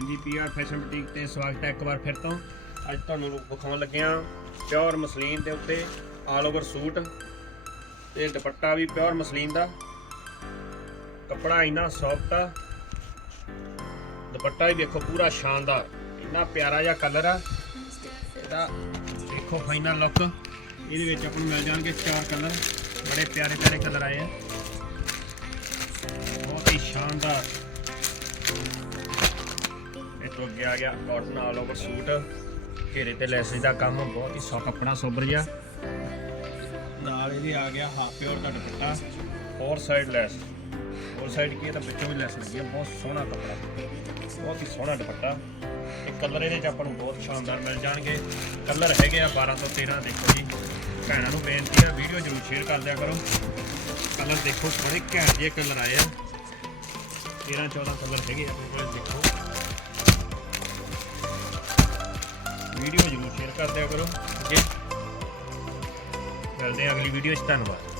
ਹਾਂਜੀ PR fashion boutique ਤੇ ਸਵਾਗਤ ਹੈ ਇੱਕ ਵਾਰ ਫਿਰ ਤੋਂ। ਅੱਜ ਤੁਹਾਨੂੰ ਵਿਖਾਉਣ ਲੱਗਿਆ ਪਿਓਰ ਮਸਲੀਨ ਦੇ ਉੱਤੇ ਆਲ ਓਵਰ ਸੂਟ ਤੇ ਦੁਪੱਟਾ ਵੀ ਪਿਓਰ ਮਸਲੀਨ ਦਾ। ਕੱਪੜਾ ਇੰਨਾ ਸੌਫਟ ਆ। ਦੁਪੱਟਾ ਵੀ ਦੇਖੋ ਪੂਰਾ ਸ਼ਾਨਦਾਰ, ਇੰਨਾ ਪਿਆਰਾ ਜਿਹਾ ਕਲਰ ਆ। ਇਹਦਾ ਦੇਖੋ ਫਾਈਨਲ ਲੁੱਕ ਇਹਦੇ ਵਿੱਚ ਆਪਾਂ ਨੂੰ ਮਿਲ ਜਾਣਗੇ ਚਾਰ ਕਲਰ ਬੜੇ ਪਿਆਰੇ ਪਿਆਰੇ ਕਲਰ ਆਏ ਆ। ਬਹੁਤ ਹੀ ਸ਼ਾਨਦਾਰ। ਤੋਂ ਅੱਗੇ ਆ ਗਿਆ ਕਾਟਨ ਆਲ ਓਵਰ ਸੂਟ ਘੇਰੇ ਤੇ ਲੈਸਿਸ ਦਾ ਕੰਮ ਬਹੁਤ ਹੀ ਸੌਖਾ, ਕੱਪੜਾ ਸੋਬਰ ਜਿਹਾ ਨਾਲ ਇਹਦੇ ਆ ਗਿਆ ਹਾਫ ਪਿਓਰ ਦਾ ਦੁਪੱਟਾ four side lace. Four side ਕੀ ਹੈ ਤਾਂ ਵਿੱਚੋਂ ਵੀ ਲੈਸ ਲੱਗੀ ਹੈ, ਬਹੁਤ ਸੋਹਣਾ ਕੱਪੜਾ। ਬਹੁਤ ਹੀ ਸੋਹਣਾ ਦੁਪੱਟਾ। ਇਹ ਕਲਰ ਇਹਦੇ ਚ ਆਪਾਂ ਨੂੰ ਬਹੁਤ ਸ਼ਾਨਦਾਰ ਮਿਲ ਜਾਣਗੇ। ਕਲਰ ਹੈਗੇ ਆ 12 ਤੋਂ 13 ਦੇਖੋ ਜੀ। ਭੈਣਾਂ ਨੂੰ ਬੇਨਤੀ ਆ ਵੀਡੀਓ ਜ਼ਰੂਰ ਸ਼ੇਅਰ ਕਰ ਦਿਆ ਕਰੋ। ਕਲਰ ਦੇਖੋ ਬੜੇ ਘੈਂਟ ਜਿਹੇ ਕਲਰ ਆਏ ਆ। 13 14 ਕਲਰ ਹੈਗੇ ਆ ਆਪਣੇ ਕੋਲ ਦੇਖੋ। ਵੀਡੀਓ ਜ਼ਰੂਰ ਸ਼ੇਅਰ ਕਰ ਦਿਆ ਕਰੋ ਠੀਕ ਹੈ ਮਿਲਦੇ ਹਾਂ ਅਗਲੀ ਵੀਡੀਓ 'ਚ ਧੰਨਵਾਦ।